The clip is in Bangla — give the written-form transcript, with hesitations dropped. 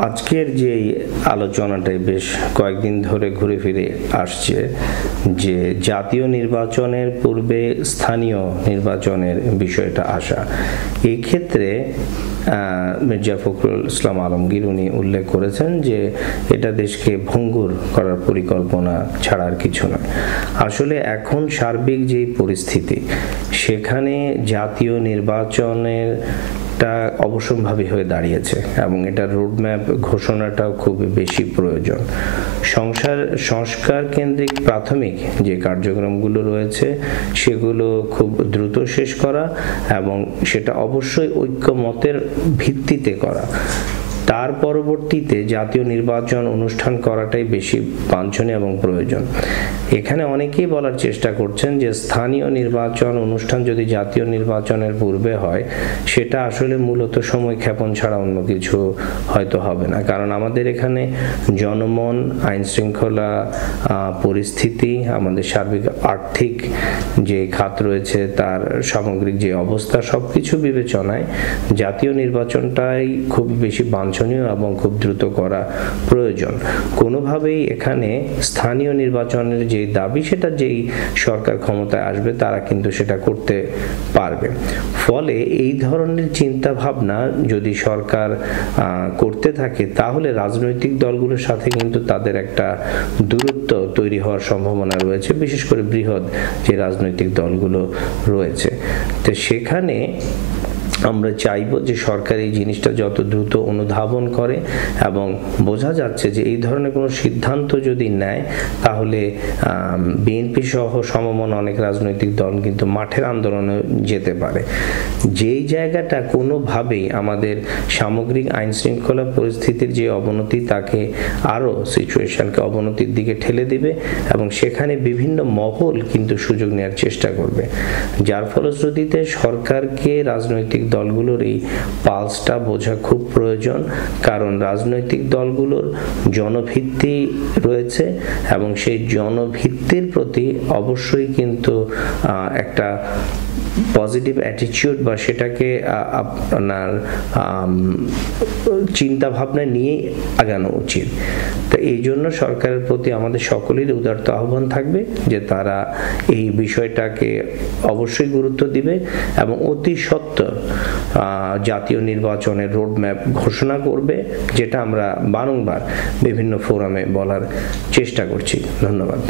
আজকের যে আলোচনাটাই বেশ কয়েকদিন ধরে ঘুরে ফিরে আসছে যে জাতীয় নির্বাচনের পূর্বে স্থানীয় নির্বাচনের বিষয়টা আসা, এই ক্ষেত্রে মির্জা ফখরুল ইসলাম আলমগীর উনি উল্লেখ করেছেন যে এটা দেশকে ভঙ্গুর করার পরিকল্পনা ছাড়া আর কিছু নয়। আসলে এখন সার্বিক যেই পরিস্থিতি, সেখানে জাতীয় নির্বাচনের অবশ্যম্ভাবী হয়ে দাঁড়িয়েছে এবং এটার রোডম্যাপ ঘোষণাটাও খুব বেশি প্রয়োজন। সংস্কার কেন্দ্রিক প্রাথমিক যে কার্যক্রমগুলো রয়েছে সেগুলো খুব দ্রুত শেষ করা এবং সেটা অবশ্যই ঐক্যমতের ভিত্তিতে করা। তার পরবর্তীতে জাতীয় নির্বাচন অনুষ্ঠান করাটাই বেশি বাঞ্ছনীয় এবং প্রয়োজন। এখানে অনেকেই বলার চেষ্টা করছেন যে স্থানীয় নির্বাচন অনুষ্ঠান যদি জাতীয় নির্বাচনের পূর্বে হয়, সেটা আসলে মূলত সময় ক্ষেপণ ছাড়া অন্য কিছু হয়তো হবে না। কারণ আমাদের এখানে জনমন, আইন শৃঙ্খলা পরিস্থিতি, আমাদের সার্বিক আর্থিক যে খাত রয়েছে তার সামগ্রিক যে অবস্থা, সবকিছু বিবেচনায় জাতীয় নির্বাচনটাই খুব বেশি বাঞ্ছনীয় এবং খুব দ্রুত করা প্রয়োজন। কোনোভাবেই এখানে স্থানীয় নির্বাচনের যে দাবি, সেটা যেই সরকার ক্ষমতায় আসবে তারা কিন্তু সেটা করতে পারবে। ফলে এই ধরনের চিন্তা ভাবনা যদি সরকার করতে থাকে, তাহলে রাজনৈতিক দলগুলোর সাথে কিন্তু তাদের একটা দূরত্ব তৈরি হওয়ার সম্ভাবনা রয়েছে, বিশেষ করে বৃহৎ যে রাজনৈতিক দলগুলো রয়েছে। তো সেখানে আমরা চাইবো যে সরকার এই জিনিসটা যত দ্রুত অনুধাবন করে এবং বোঝা যাচ্ছে যে এই ধরনের কোনো সিদ্ধান্ত যদি নেয়, তাহলে বিএনপি সহ সমমন অনেক রাজনৈতিক দল কিন্তু মাঠের আন্দোলনে যেতে পারে। যেই জায়গাটা কোনোভাবেই আমাদের সামগ্রিক আইন শৃঙ্খলা পরিস্থিতির যে অবনতি, তাকে আরও সিচুয়েশনকে অবনতির দিকে ঠেলে দিবে এবং সেখানে বিভিন্ন মহল কিন্তু সুযোগ নেওয়ার চেষ্টা করবে, যার ফলশ্রুতিতে সরকারকে রাজনৈতিক দলগুলোর এই পালসটা বোঝা খুব প্রয়োজন। কারণ রাজনৈতিক দলগুলোর জনভিত্তি রয়েছে এবং সেই জনভিত্তির প্রতি অবশ্যই কিন্তু একটা পজিটিভ অ্যাটিটিউড বা সেটাকে আপনার চিন্তা ভাবনা নিয়ে আগানো উচিত। তো এই জন্য সরকারের প্রতি আমাদের সকলের উদারত আহ্বান থাকবে যে তারা এই বিষয়টাকে অবশ্যই গুরুত্ব দিবে এবং অতি সত্বর জাতীয় নির্বাচনের রোডম্যাপ ঘোষণা করবে, যেটা আমরা বারংবার বিভিন্ন ফোরামে বলার চেষ্টা করছি। ধন্যবাদ।